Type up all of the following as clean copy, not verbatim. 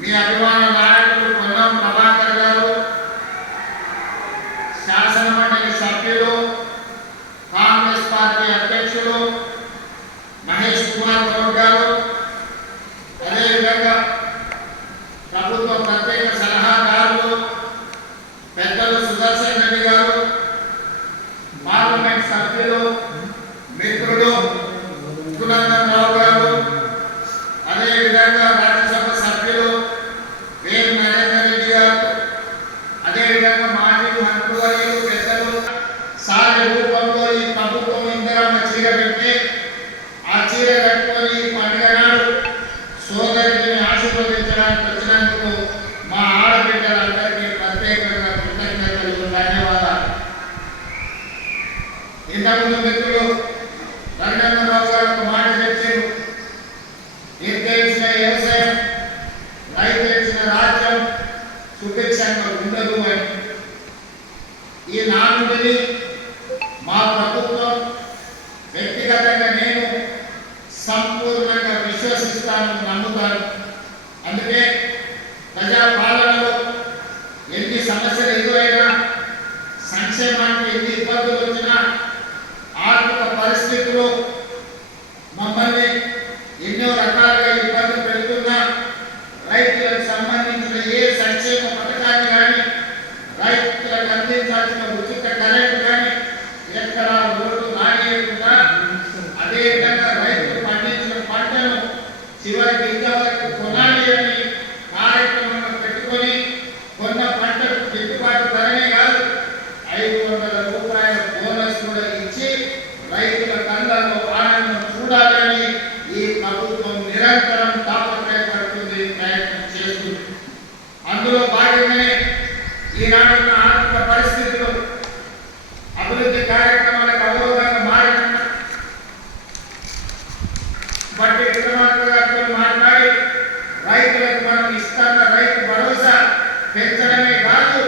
మీ అభిమాన నాయకులు పొన్నం ప్రభాకర్ గారు, శాసనమండలి సభ్యులు, కాంగ్రెస్ పార్టీ అధ్యక్షులు మహేష్ కుమార్ గౌడ్ గారు, అదేవిధంగా ప్రభుత్వ ప్రత్యేక సలహాదారులు పెద్దలు సుదర్శన్ రెడ్డి గారు, పార్లమెంట్ సభ్యులు మిత్రులు కులందన్ రావు గారు, అదేవిధంగా రాజ్యసభ సభ్యులు వేం నరేందర్ రెడ్డి గారు, అదేవిధంగా మాజీ మంత్రివర్యులు పెద్దలు సాయ రూపంలో ఈ ప్రభుత్వం ఇందిరమ్మ చీర పెట్టి ఆ చీర కట్టుకొని పండుగ నాడు సోదరిని ఆశీర్వదించడానికి వచ్చినందుకు మా ఆడబిడ్డలందరికీ ప్రత్యేకంగా కృతజ్ఞతలు, ధన్యవాదాలు. ఇంతకుముందు మిత్రులు రఘునందనరావు గారు ఒక మాట చెప్పారు, నిర్దేశించిన వ్యవసాయం రైతు ఇచ్చిన రాజ్యం సుభిక్షంగా ఉండదు అని. ఈ నానుడిని మా ప్రభుత్వం వ్యక్తిగతంగా నేను సంపూర్ణంగా విశ్వసిస్తాను, నమ్ముతాను. అందుకే ప్రజాపాలనలో ఎన్ని సమస్యలు ఎదురైనా, సంక్షేమానికి ఎన్ని ఇబ్బందులు వచ్చినా, ఆర్థిక పరిస్థితులు మమ్మల్ని ఎన్నో రకాలుగా ఇబ్బందులు పెడుతున్నా, రైతులకు సంబంధించిన ఏ సంక్షేమ పథకాన్ని కానీ, రైతులకు అందించాల్సిన ఉచిత కరెంటు కానీ ఎక్కడ రోడ్డు నాగేయకుండా, అదేవిధంగా రైతులు పండించిన పంటను చివరికి ఇంతవరకు కొనాలి అని కార్యక్రమంలో పెట్టుకొని కొన్న పంటకు గిట్టుబాటు ధరనే కాదు 500 రూపాయల బోనస్ కూడా ఇచ్చి రైతుల కళ్ళలో ఆనందం చూడాలని ఈ ప్రభుత్వం నిరంతరం తాపత్రయపడుతుంది, ప్రయత్నం చేస్తుంది. అందులో భాగంగానే ఈనాడున్న ఆర్థిక పరిస్థితులు అభివృద్ధి కార్యక్రమాలకు అవరోధంగా మారిన బట్టి విక్రమార్క గారితో మాట్లాడి రైతులకు మనం ఇస్తున్న రైతు భరోసా పెంచడమే కాదు,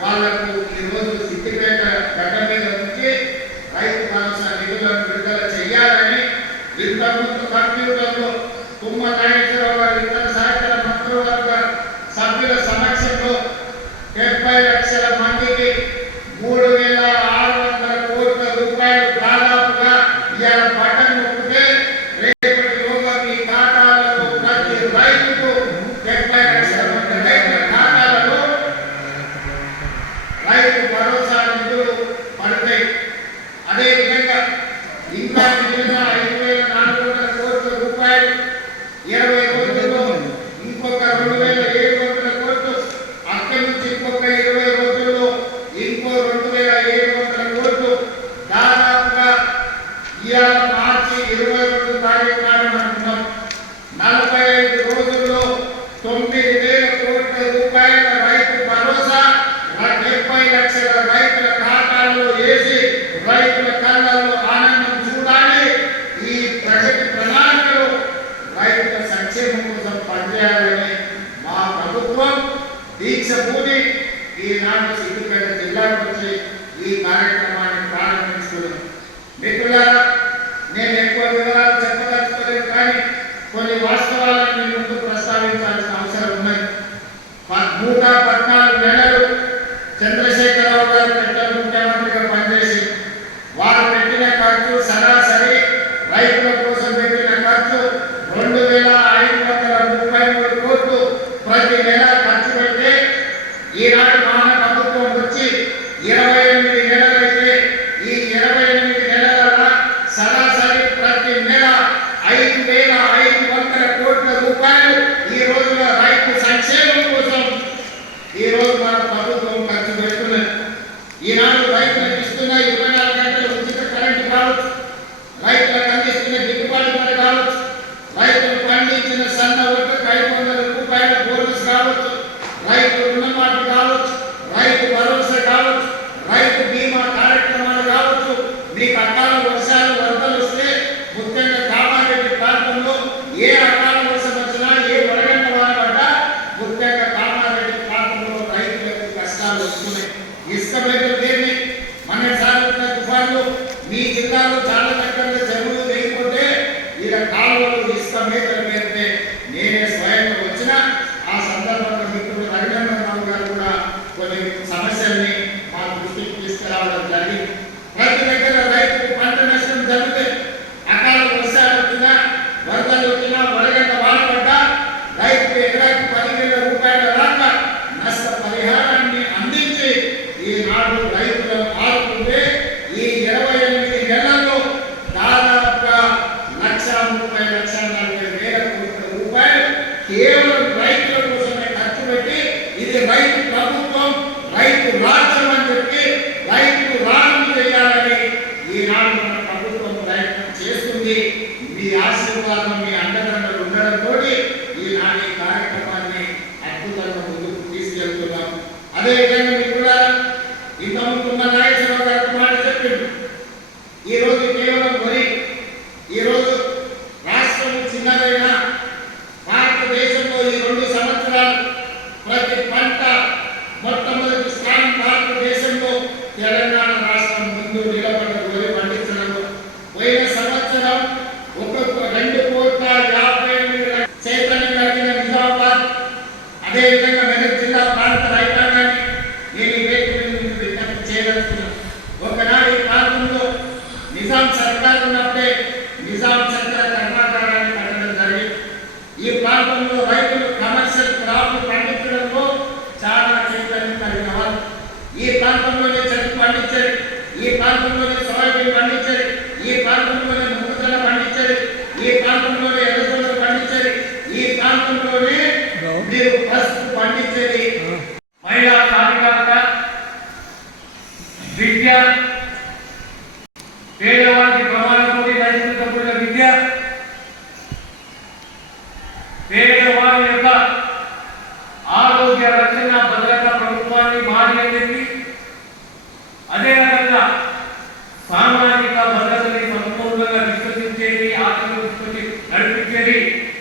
వాళ్లకు ఈరోజు సిద్దిపేట గడ్డ మీద నుంచి రైతు భరోసా నిధులను విడుదల చేయాలని ఇంతకుముందు కంప్యూటర్లో తుమ్మ నాగేశ్వరరావు గారు ఇతర సహకార మంత్రివర్గ సభ్యుల సమక్షంలో 70 లక్షల మందికి 3,600 కోట్ల రూపాయలు దాదాపుగా ఇవాళ బటన్ నొక్కితే రేపటి లోగా మీ ఖాతాలలో ప్రతి రైతుకు 70 లక్షల మంది రైతుల ఖాతాలలో రైతు భరోసా నిధులు పడతాయి. అదేవిధంగా ఇంకా మిగిలిన 5,400 కోట్ల రూపాయలు 20 రోజుల్లో ఇంకొక 2,700 కోట్లు, అక్కడి నుంచి ఇంకొక 20 రోజుల్లో ఇంకో 2,700 కోట్లు, దాదాపుగా ఇవాళ మార్చి 22 తారీఖు నాడు అనుకున్నాం 45 రోజుల్లో 9,000 కోట్ల రూపాయల రైతు భరోసా 70 లక్షల రైతుల ఖాతాల్లో వేసి రైతుల కళ్ళల్లో ఆనందం చూడాలి. ఈ ప్రగతి ప్రణాళికలో రైతుల సంక్షేమం కోసం పనిచేయాలని మా ప్రభుత్వం దీక్ష భూమి ఈనాడు సిద్దిపేట జిల్లాకు వచ్చి ఈ కార్యక్రమాన్ని ప్రారంభించుకున్నాం. మిత్రులారా, నేను ఎక్కువ వివరాలు చెప్పదలుచుకోలేదు, కానీ కొన్ని వాస్తవాలను మీ ముందు ప్రస్తావించాల్సిన అవసరం ఉన్నది. 114 నెలలు చంద్రశేఖరరావు గారు పెద్ద ముఖ్యమంత్రిగా పనిచేసి వారు పెట్టిన ఖర్చు సరాసరి రైతుల కోసం పెట్టిన ఖర్చు 2,533 కోట్లు ప్రతి నెల ఖర్చు పెడితే, ఈనాడు మన ప్రభుత్వం వచ్చి 28 నెలలైతే ఈ 28 నెలల కొన్ని సమస్యల్ని మా దృష్టికి తీసుకురావడం జరిగింది. ప్రతి దగ్గర రైతుకు పంట నష్టం జరిగితే, అకాల వర్షాలు వచ్చినా, వరదలు వచ్చినా, వడగంట వాన పడ్డా రైతుకు ఎకరాకి 10,000 రూపాయల దాకా నష్ట పరిహారాన్ని అందించి ఈనాడు రైతులను ఆదుకుంటే ఈ 28 నెలల్లో దాదాపుగా 1,30,40,000 కోట్ల రూపాయలు కేవలం రైతుల కోసమే ఖర్చు పెట్టి, ఇది రైతు ప్రభుత్వం, రైతు రాజ్యం అని చెప్పి రైతుకు రాజు చేయాలని ఈనాడు మన ప్రభుత్వం ప్రయత్నం చేస్తుంది. మీ ఆశీర్వాదం, మీ అండదండలు ఉండడంతో ఈనాడు ఈ కార్యక్రమాన్ని అద్భుతంగా ముందుకు తీసుకెళ్తున్నాం. అదేవిధంగా మీకు కూడా ఇంతకుముందు ఉన్న నాగేశ్వరరావు గారు మాట చెప్పింది, ఈరోజు కేవలం వరి, ఈరోజు రాష్ట్రం చిన్నదైనా భారతదేశంలో ఈ 2 సంవత్సరాలు ప్రతి పంట మొట్టమొదటి స్థానం భారతదేశంలో తెలంగాణ రాష్ట్రం ముందు నిలబడ్డ వరి పండించడంలో. పోయిన సంవత్సరం 2,50,00,000 చైతన్యం కలిగిన నిజామాబాద్, అదేవిధంగా మెదక్ జిల్లా ప్రాంత రైతాంగాన్ని నేను ఈ వేదిక మీద విజ్ఞప్తి చేయదలుచుకున్నాను. ఒకనాడు ఈ ప్రాంతంలో నిజాం సర్కార్ ఉన్నప్పుడే నిజాం సర్కార్ కర్మాగారాన్ని కట్టడం జరిగింది. ఈ ప్రాంతంలో రైతులు కమర్షియల్ క్రాప్లు పండించడంలో చాలా చైతన్యం కలిగిన వారు. ఈ ప్రాంతంలోనే చెరుకు పండించారు, ఈ ప్రాంతంలోనే సోయాబీన్ పండించారు, ఈ ప్రాంతంలోనే మొక్కజొన్న పండించారు, ఈ ప్రాంతంలోనే ఎర్రజొన్న పండించారు, ఈ ప్రాంతంలోనే మీరు పసుపు పండించేది. మహిళా సాధికారత, విద్య, పేదవారికి ప్రమాణంతో నైపుణ్యంతో కూడిన విద్య, పేదవారి యొక్క ఆరోగ్య రక్షణ భద్రత ప్రభుత్వాన్ని మారి అని చెప్పి, అదేవిధంగా సామాజిక భద్రతని సంపూర్ణంగా విశ్వసించేది, ఆచరణ నడిపించేది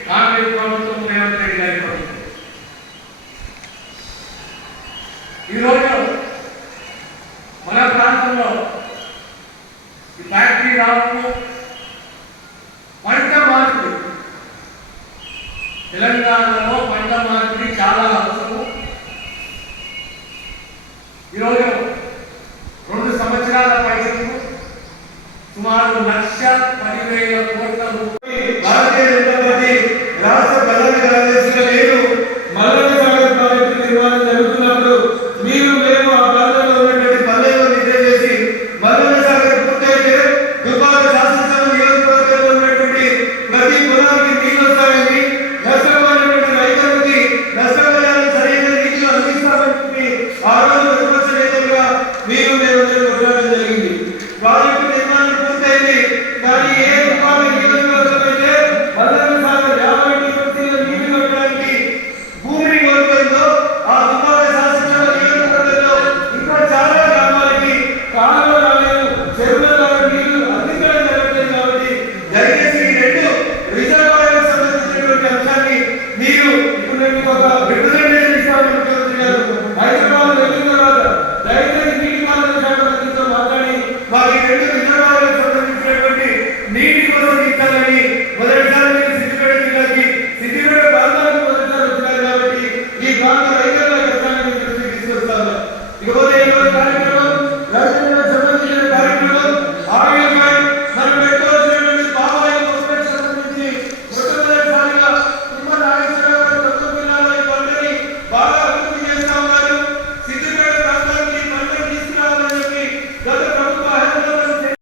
కాంగ్రెస్ ప్రభుత్వం, రేవంత్ రెడ్డి గారి ప్రభుత్వం. ఈరోజు మన ప్రాంతంలో ఈ ఫ్యాక్టరీ రావడము, పంట మార్పిడి, తెలంగాణలో పంట మార్పిడి చాలా అవసరము. ఈరోజు 2 సంవత్సరాల పైసలు సుమారు 1,10,000 కోట్ల రూపాయలు భారతీయ జనతా పార్టీ రాష్ట్ర ప్రధాన కార్యదర్శిగా నేను మల్లన్న సాగర్ ప్రాజెక్టు నిర్మాణం జరుగుతున్నప్పుడు మీరు మేము ఆ ప్రాంతంలో ఉన్నటువంటి పల్లెల్లో నిద్ర చేసి మల్లన్న సాగర్ పూర్తయితే దుబ్బాక శాసనసభ నియోజకవర్గంలో ఉన్నటువంటి ప్రతి పొలానికి నీళ్లు వస్తాయని, నష్టపోయినటువంటి రైతులకి నష్టపరిహారం సరైన రీతిలో అందిస్తామని ఆ రోజు ప్రతిపక్ష నేతలుగా మీరు మేమందరూ కొట్లాడడం జరిగింది. ప్రాజెక్టు నిర్మాణం పూర్తయింది, కానీ ఏ దుబ్బాక నియోజకవర్గం అయితే మల్లన్న సాగర్ 50 టీఎంసీల నీళ్లు కట్టడానికి భూమిని కోల్పోయిందో, ఆ దుబ్బాక శాసనసభ నియోజకవర్గంలో ఇంకా చాలా గ్రామాలకి కాలువ రాలేదు, చెరువుల నీళ్లు అందించడం జరగలేదు. కాబట్టి దయచేసి ఈ 2 రిజర్వాయర్లకు సంబంధించినటువంటి అంశాన్ని మీరు ఇప్పుడు నేను ఒక రిప్రజెంటేషన్ ఇస్తాను. ముఖ్యమంత్రి గారు హైదరాబాద్ వెళ్ళిన తర్వాత దయచేసి నీటి పారుదల శాఖ మంత్రితో మాట్లాడి మాకు ఈ 2 రిజర్వాయర్లకు సంబంధించినటువంటి నీటి